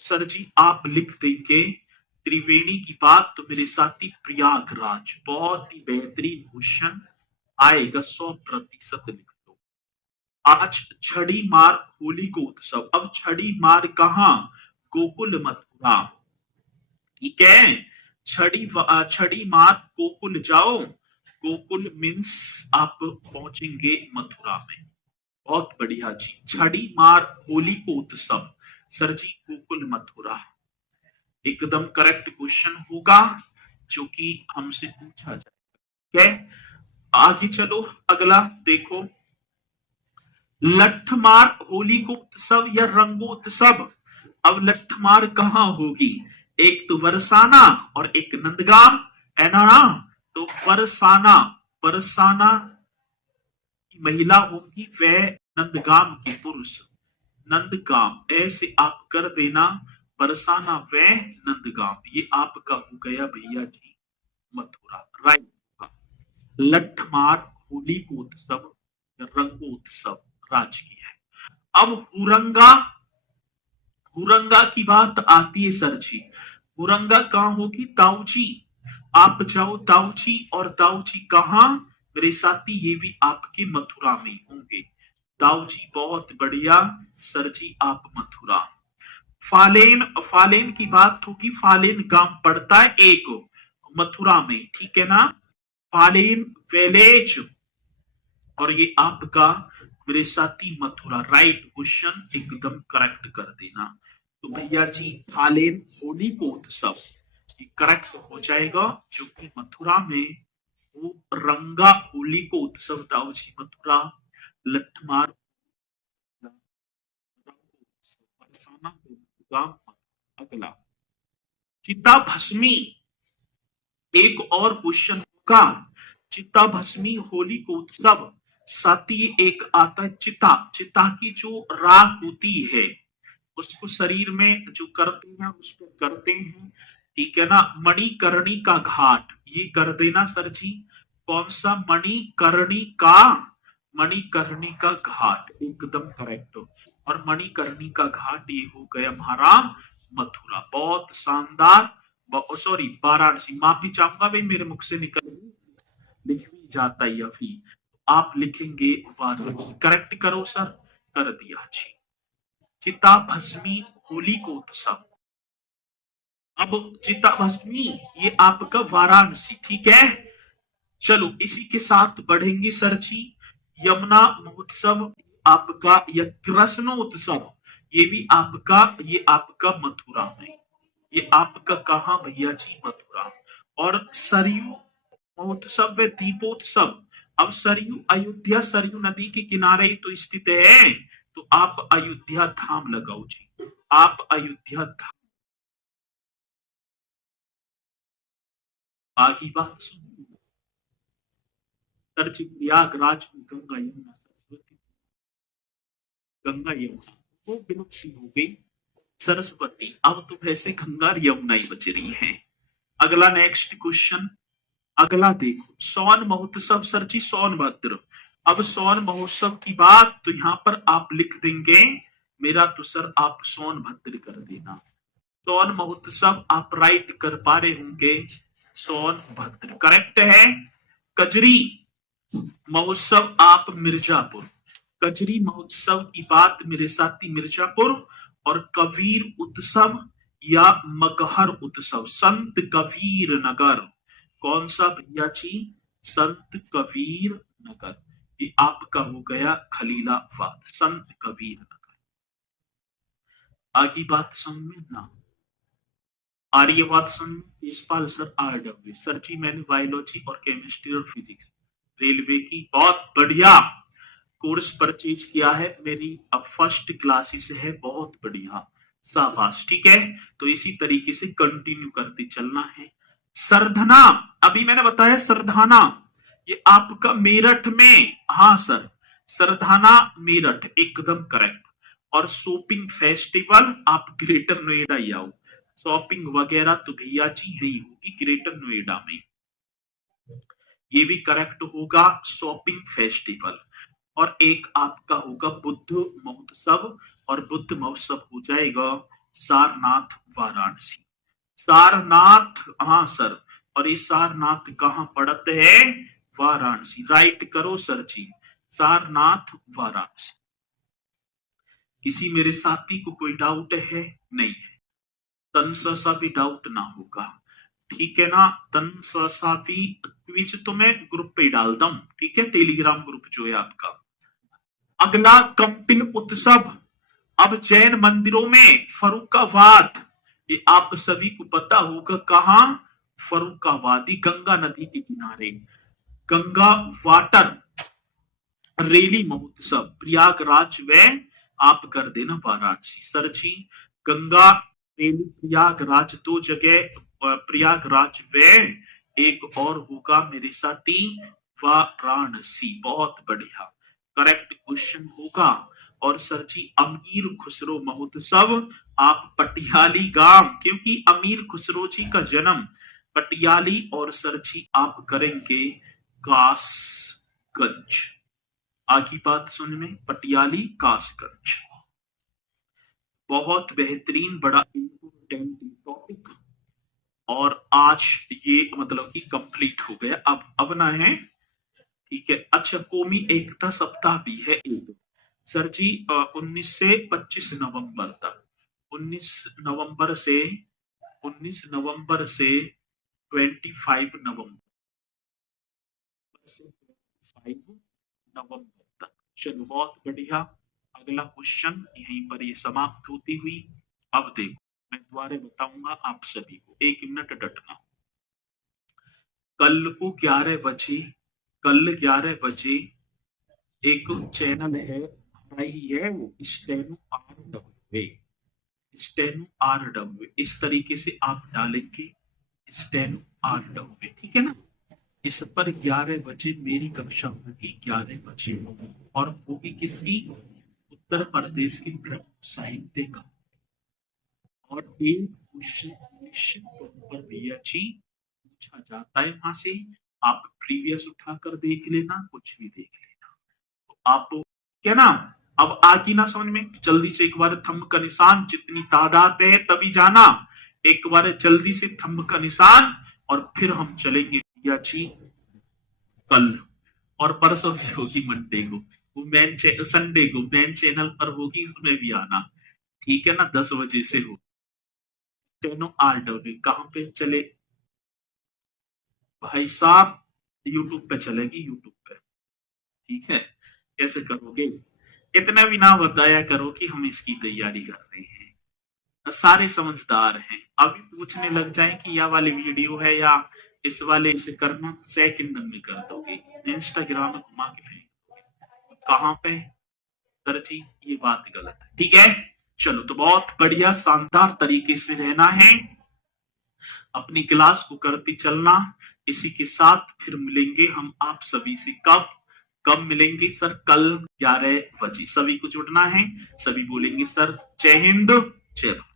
सर जी आप लिख देंगे त्रिवेणी की बात तो मेरे साथी प्रयागराज। बहुत ही बेहतरीन क्वेश्चन आएगा। 100% लिख दो। आज छड़ी मार होली को उत्सव। अब छड़ी मार कहा? गोकुल मथुरा। ठीक है। छड़ी मार गोकुल जाओ। गोकुल मीन्स आप पहुंचेंगे मथुरा में। बहुत बढ़िया जी। छड़ी मार होली को उत्सव सर जी गोकुल मथुरा। एकदम करेक्ट क्वेश्चन होगा जो कि हमसे पूछा जाए। ठीक है आगे चलो। अगला देखो। लठमार होली को उत्सव या रंगोत्सव। अब लठमार कहाँ होगी? एक तो बरसाना और एक नंदगांव है ना। तो बरसाना बरसाना की महिला होगी वह नंदगांव की पुरुष। नंदगांव ऐसे आप कर देना। बरसाना व नंदगांव ये आपका हो गया भैया जी मथुरा राइट होगा। लठमार होली को उत्सव रंगोत्सव राजकीय है। अब हुरंगा हुरंगा की बात आती है सर जी। हुरंगा कहाँ होगी? ताऊजी। आप जाओ ताऊजी, और ताऊजी कहाँ? मेरे साथी ये भी आपके मथुरा में होंगे। ताऊजी बहुत बढ़िया सर जी, आप मथुरा। फालेन, फालेन की बात होगी। फालेन गांव पड़ता है एक मथुरा में, ठीक है ना? फालेन विलेज, और ये आपका मेरे साथी मथुरा। राइट क्वेश्चन एकदम करेक्ट कर देना। तो भैया जी फालेन होली को उत्सव, ये करेक्ट हो जाएगा, जो कि मथुरा में वो रंगा होली को उत्सव दाऊ जी मथुरा। लठमार बरसाना को गांव। अगला चिता भस्मी, एक और क्वेश्चन का। चिता भस्मी होली को उत्सव, साथ ही एक आता है चिता। चिता की जो राख होती है उसको शरीर में जो करते हैं उस पर करते हैं, ठीक है ना? मणिकर्णी का घाट, ये कर देना सर जी। कौन सा? मणिकर्णी का, मणिकर्णी का घाट एकदम करेक्ट। और मणिकर्णी का घाट ये हो गया हमारा मथुरा। बहुत शानदार। सॉरी वाराणसी, माफी चाहूंगा भाई, मेरे मुख से निकल लिख भी जाता है अभी। आप लिखेंगे वाराणसी। करेक्ट करो सर। कर दिया जी। चिता भस्मी होली को उत्सव। अब चिता भस्मी ये आपका वाराणसी, ठीक है? चलो इसी के साथ बढ़ेंगे सर जी। यमुना महोत्सव आपका, या कृष्णोत्सव, ये भी आपका, ये आपका मथुरा में। ये आपका कहा भैया जी? मथुरा। और सरयू महोत्सव व दीपोत्सव। अब सरयू अयोध्या, सरयू नदी के किनारे तो स्थित है, तो आप अयोध्या धाम लगाओ जी। आप अयोध्या धाम। बाकी बात सुनिए सर जी। प्रयागराज में गंगा यमुना सरस्वती, गंगा यमुना वो विलुप्त हो गई। सरस्वती अब तो वैसे गंगा और यमुना ही बच रही है। अगला नेक्स्ट क्वेश्चन। अगला देखो, सोन महोत्सव सर जी, सोनभद्र। अब सोन महोत्सव की बात तो यहाँ पर आप लिख देंगे मेरा, तो सर आप सोनभद्र कर देना। सोन महोत्सव आप राइट कर पा रहे होंगे, सोनभद्र करेक्ट है। कजरी महोत्सव आप मिर्जापुर। कजरी महोत्सव की बात मेरे साथी मिर्जापुर। और कबीर उत्सव या मगहर उत्सव संत कबीर नगर। कौन सा भैया जी? संत कबीर नगर। ये आपका हो गया खलीलाबाद, संत कबीर नगर। आगे बात समझ में ना आ रही है? बात समझ में? तेजपाल सर RW सर जी, मैंने बायोलॉजी और केमिस्ट्री और फिजिक्स रेलवे की बहुत बढ़िया कोर्स परचेज किया है। मेरी अब फर्स्ट क्लासेस है, बहुत बढ़िया, शाबाश। ठीक है, तो इसी तरीके से कंटिन्यू करते चलना है। सरधना, अभी मैंने बताया सरधाना, ये आपका मेरठ में। हाँ सर, सरधाना मेरठ एकदम करेक्ट। और शॉपिंग फेस्टिवल आप ग्रेटर नोएडा ही आओ। शॉपिंग वगैरह तो भैया जी यही होगी ग्रेटर नोएडा में। ये भी करेक्ट होगा, शॉपिंग फेस्टिवल। और एक आपका होगा बुद्ध महोत्सव, और बुद्ध महोत्सव हो जाएगा सारनाथ वाराणसी। सारनाथ, हाँ सर। और ये सारनाथ कहाँ पड़ते है? वाराणसी। राइट करो सर जी, सारनाथ वाराणसी। किसी मेरे साथी को कोई डाउट है? नहीं है। तन सा भी डाउट ना होगा, ठीक है ना? तन सा भी क्विज तो मैं ग्रुप पे डालता हूँ, ठीक है? टेलीग्राम ग्रुप जो है आपका। अगला कंपिन उत्सव। अब जैन मंदिरों में फरुखाबाद, ये आप सभी को पता होगा कहां? फरुखाबादी, गंगा नदी के किनारे। गंगा वाटर रेली महोत्सव प्रयागराज में आप कर देना वाराणसी। सर जी गंगा रेली प्रयागराज दो जगह, प्रयागराज में एक और होगा मेरे साथी वाराणसी। बहुत बढ़िया करेक्ट क्वेश्चन होगा। और सर जी अमीर खुसरो महोत्सव आप पटियाली गांव, क्योंकि अमीर खुसरो जी का जन्म पटियाली। और सर जी आप करेंगे कासगंज। आगे बात सुन में, पटियाली कासगंज। बहुत बेहतरीन बड़ा इम्पोर्टेंट टॉपिक, और आज ये मतलब कि कंप्लीट हो गया। अब ना है, ठीक है। अच्छा, कौमी एकता सप्ताह भी है एक, सर जी 19 से 25 नवंबर तक, 19 नवंबर से 19 नवंबर से 25 नवंबर से 25 नवंबर तक। चलो बहुत बढ़िया। अगला क्वेश्चन यहीं पर ये समाप्त होती हुई। अब देखो, मैं दोबारा बताऊंगा आप सभी को, 1 मिनट डटना। कल को 11 बजे, कल 11 बजे एक चैनल है, हमारा ही है वो, स्टेनो RW, स्टेनो RW, इस तरीके से आप डालेंगे स्टेनो RW, ठीक है ना। इस पर 11 बजे मेरी कक्षा होगी, 11 बजे, और होगी किसकी? उत्तर प्रदेश की प्रमुख साहित्य का। और एक क्वेश्चन निश्चित तौर पर भैया जी पूछा जाता है वहां से, आप प्रीवियस उठाकर देख लेना, कुछ भी देख लेना। तो आप क्या ना, अब आती ना समझ में, जल्दी से एक बार थंब का निशान, जितनी तादाद है तभी जाना, एक बार जल्दी से थंब का निशान, और फिर हम चलेंगे भैया जी कल, और परसों भी होगी मंडे को, वो मैन संडे को मैन चैनल पर होगी, उसमें भी आना, ठीक है ना, 10 बजे से हो। स्टेनो RW कहाँ पे चले भाई साहब? यूट्यूब पे चलेगी, यूट्यूब पे, ठीक है। कैसे करोगे? इतना भी ना बताया करो कि हम इसकी तैयारी कर रहे हैं, सारे समझदार हैं। अभी पूछने लग जाए कि यह वाली वीडियो है या इस वाले, इसे करना सेकंड में कर दोगे, इंस्टाग्राम में घुमा के फेंक, कहाँ पे सर जी? ये बात गलत है, ठीक है। चलो, तो बहुत बढ़िया शानदार तरीके से रहना है, अपनी क्लास को करती चलना। इसी के साथ फिर मिलेंगे हम आप सभी से, कब कब मिलेंगे सर? कल 11 बजे। सभी को जुड़ना है, सभी बोलेंगे सर जय हिंद जय भारत।